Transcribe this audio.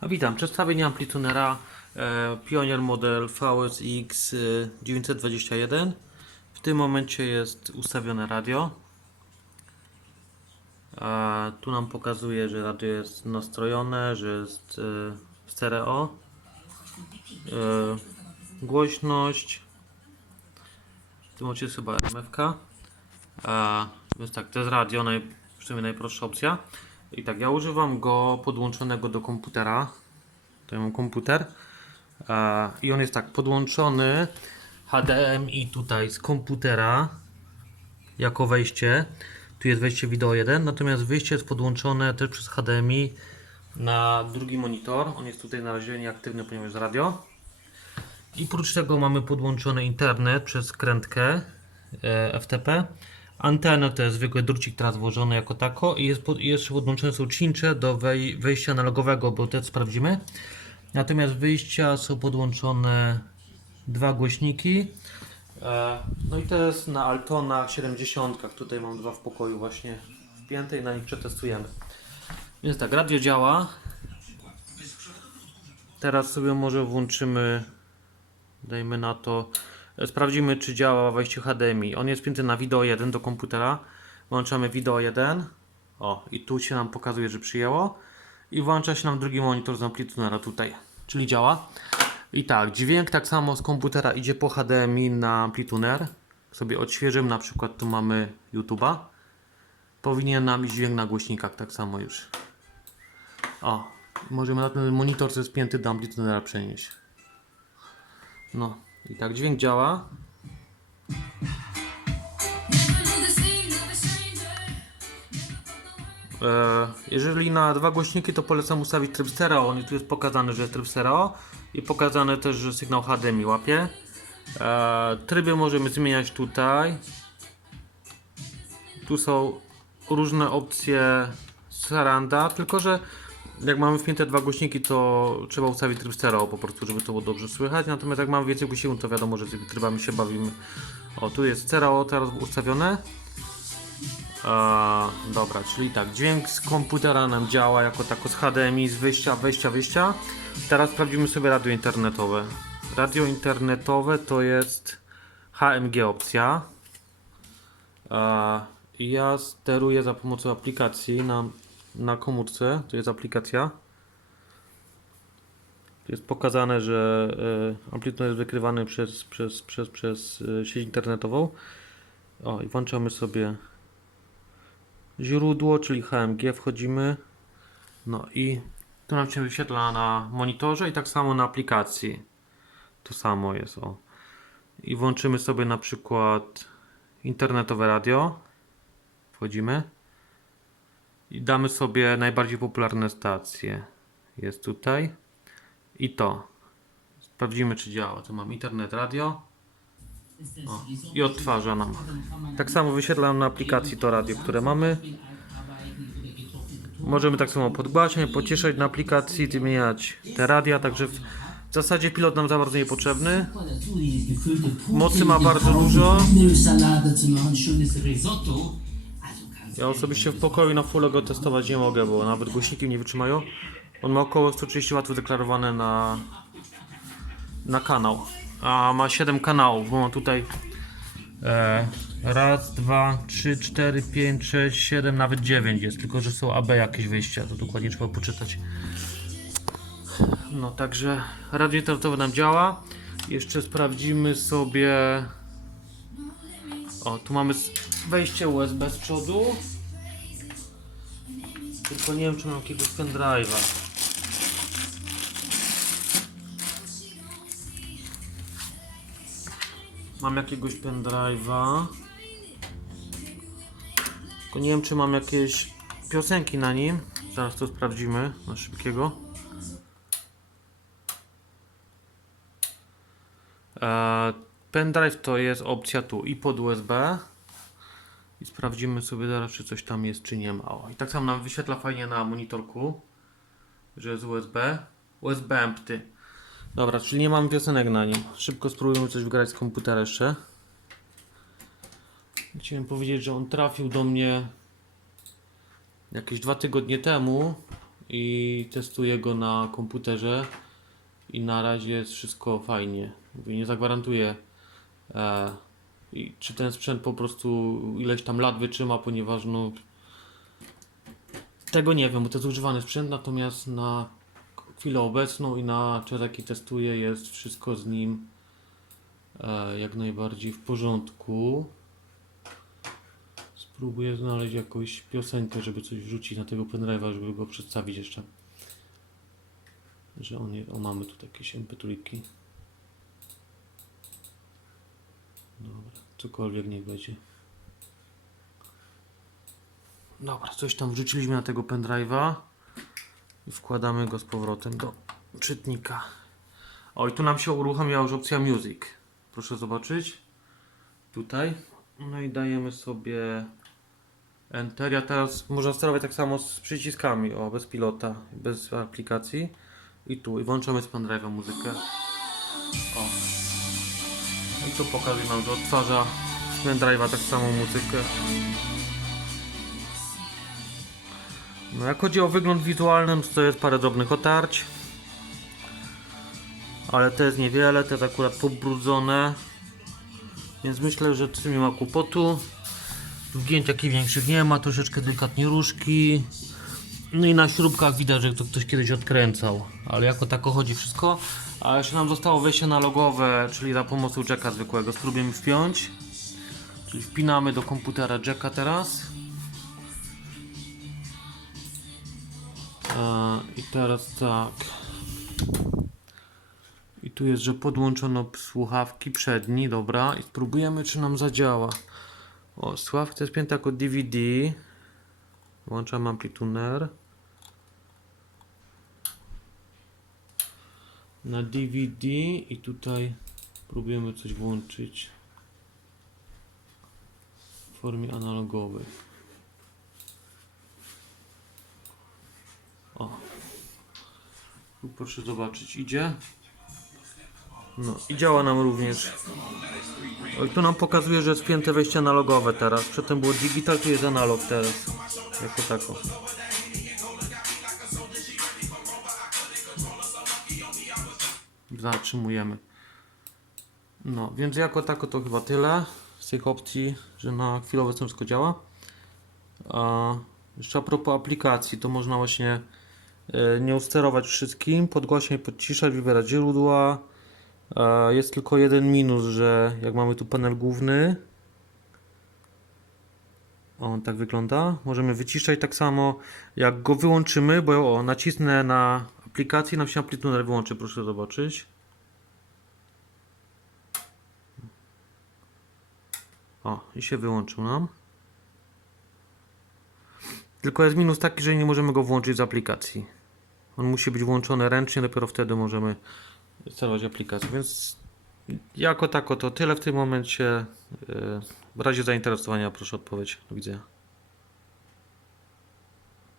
A witam, przedstawienie amplitunera e, Pioneer model VSX e, 921. W tym momencie jest ustawione radio. E, tu nam pokazuje, że radio jest nastrojone, że jest e, stereo. E, głośność. W tym momencie jest chyba RMFK. E, więc tak, to jest radio, naj, przynajmniej najprostsza opcja. I tak, ja używam go podłączonego do komputera. To mam komputer. E, I on jest tak podłączony HDMI tutaj z komputera jako wejście. Tu jest wejście wideo 1, natomiast wyjście jest podłączone też przez HDMI na drugi monitor. On jest tutaj na razie nieaktywny, ponieważ jest radio. I oprócz tego mamy podłączony internet przez krętkę e, FTP. Antenę to jest zwykły drucik teraz włożony jako tako i jest, pod, jest podłączone są cincze do wej, wejścia analogowego, bo to sprawdzimy. Natomiast wyjścia są podłączone dwa głośniki. E, no i to jest na Altonach 70. Tutaj mam dwa w pokoju właśnie wpięte i na nich przetestujemy. Więc tak, radio działa. Teraz sobie może włączymy dajmy na to, sprawdzimy czy działa wejście HDMI. On jest wpięty na wideo 1 do komputera. Włączamy wideo 1. O, i tu się nam pokazuje, że przyjęło. I włącza się nam drugi monitor z amplitunera tutaj, czyli działa. I tak, dźwięk tak samo z komputera idzie po HDMI na amplituner. Sobie odświeżymy, na przykład tu mamy YouTube'a. Powinien nam iść dźwięk na głośnikach tak samo już. O, możemy na ten monitor, co jest spięty do amplitunera przenieść. No i tak dźwięk działa. E, jeżeli na dwa głośniki, to polecam ustawić tryb stereo. On tu jest pokazany, że jest tryb stereo i pokazane też, że sygnał HDMI łapie. E, tryby możemy zmieniać tutaj. Tu są różne opcje Saranda, tylko że jak mamy wpięte dwa głośniki, to trzeba ustawić tryb stereo po prostu, żeby to było dobrze słychać. Natomiast jak mamy więcej głośników, to wiadomo, że tymi trybami się bawimy. O, tu jest stereo teraz ustawione. Eee, dobra, czyli tak, dźwięk z komputera nam działa jako tako z HDMI, z wyjścia, wejścia, wyjścia. Teraz sprawdzimy sobie radio internetowe. Radio internetowe to jest HMG opcja. Eee, ja steruję za pomocą aplikacji na, na komórce. To jest aplikacja. Tu jest pokazane, że y, amplituda jest wykrywany przez, przez, przez, przez y, sieć internetową. O, i włączamy sobie źródło, czyli HMG, wchodzimy. No i tu nam się wyświetla na monitorze i tak samo na aplikacji. To samo jest, o. I włączymy sobie na przykład internetowe radio. Wchodzimy. I damy sobie najbardziej popularne stacje. Jest tutaj. I to. Sprawdzimy, czy działa. Tu mam internet, radio. O, I odtwarza nam. Tak samo wyświetla nam na aplikacji to radio, które mamy. Możemy tak samo podgłaśniać, pocieszać na aplikacji, zmieniać te radia, także w, w zasadzie pilot nam za bardzo niepotrzebny. Mocy ma bardzo dużo. Ja osobiście w pokoju na full go testować nie mogę, bo nawet głośniki nie wytrzymają. On ma około 130 W deklarowane na, na kanał. A ma 7 kanałów, bo mam tutaj e, raz, dwa, trzy, cztery, pięć, sześć, siedem, nawet 9 jest, tylko że są AB jakieś wyjścia, to dokładnie trzeba poczytać. No także radio internetowe nam działa. Jeszcze sprawdzimy sobie. O, tu mamy wejście USB z przodu. Tylko nie wiem, czy mam jakiegoś pendrive'a. Mam jakiegoś pendrive'a. Tylko nie wiem, czy mam jakieś piosenki na nim. Zaraz to sprawdzimy na szybkiego. Eee, pendrive to jest opcja tu i pod USB. I sprawdzimy sobie zaraz, czy coś tam jest, czy nie ma. O, I tak samo nam wyświetla fajnie na monitorku, że jest USB. USB empty. Dobra, czyli nie mam piosenek na nim. Szybko spróbujemy coś wygrać z komputera jeszcze. Chciałem powiedzieć, że on trafił do mnie jakieś dwa tygodnie temu i testuję go na komputerze i na razie jest wszystko fajnie. Nie zagwarantuję i czy ten sprzęt po prostu ileś tam lat wytrzyma, ponieważ no tego nie wiem, bo to jest używany sprzęt, natomiast na chwilę obecną i na czas jaki testuję jest wszystko z nim e, jak najbardziej w porządku. Spróbuję znaleźć jakąś piosenkę, żeby coś wrzucić na tego pendrive'a, żeby go przedstawić jeszcze. Że on, je, o mamy tu jakieś mp3. Dobra, cokolwiek niech będzie. Dobra, coś tam wrzuciliśmy na tego pendrive'a i wkładamy go z powrotem do czytnika. O, i tu nam się uruchomiła już opcja Music. Proszę zobaczyć. Tutaj. No i dajemy sobie Enter. Ja teraz można sterować tak samo z przyciskami, o, bez pilota, bez aplikacji. I tu, i włączamy z pendrive'a muzykę. O. Tu pokazuje nam, że odtwarza z pendrive'a tak samo muzykę. No jak chodzi o wygląd wizualny, to jest parę drobnych otarć. Ale to jest niewiele, to jest akurat pobrudzone. Więc myślę, że z tym nie ma kłopotu. Wgięć takich większych nie ma, troszeczkę delikatnie różki. No i na śrubkach widać, że to ktoś kiedyś odkręcał. Ale jako tako chodzi wszystko. A jeszcze nam zostało wejście analogowe, czyli za pomocą jacka zwykłego. Spróbujemy wpiąć. Czyli wpinamy do komputera jacka teraz. E, I teraz tak. I tu jest, że podłączono słuchawki przedni, dobra. I spróbujemy, czy nam zadziała. O, słuchawka jest pięta jako DVD. Włączam amplituner. Na DVD i tutaj próbujemy coś włączyć w formie analogowej. O. Tu proszę zobaczyć, idzie. No i działa nam również. Tu nam pokazuje, że jest wpięte wejście analogowe teraz. Przedtem było digital, tu jest analog teraz. Jako tako. Zatrzymujemy. No, więc jako tako to chyba tyle z tych opcji, że na chwilę obecną wszystko działa. A jeszcze a propos aplikacji, to można właśnie e, nie usterować wszystkim, podgłaśniać, podciszać, wybierać źródła. Jest tylko jeden minus, że jak mamy tu panel główny, on tak wygląda. Możemy wyciszać tak samo, jak go wyłączymy, bo o, nacisnę na aplikację, nam się amplituder wyłączy, proszę zobaczyć. O, i się wyłączył nam. Tylko jest minus taki, że nie możemy go włączyć z aplikacji. On musi być włączony ręcznie, dopiero wtedy możemy sterować aplikację. Więc jako tako to tyle w tym momencie. Yy, W razie zainteresowania proszę o odpowiedź. Do widzenia.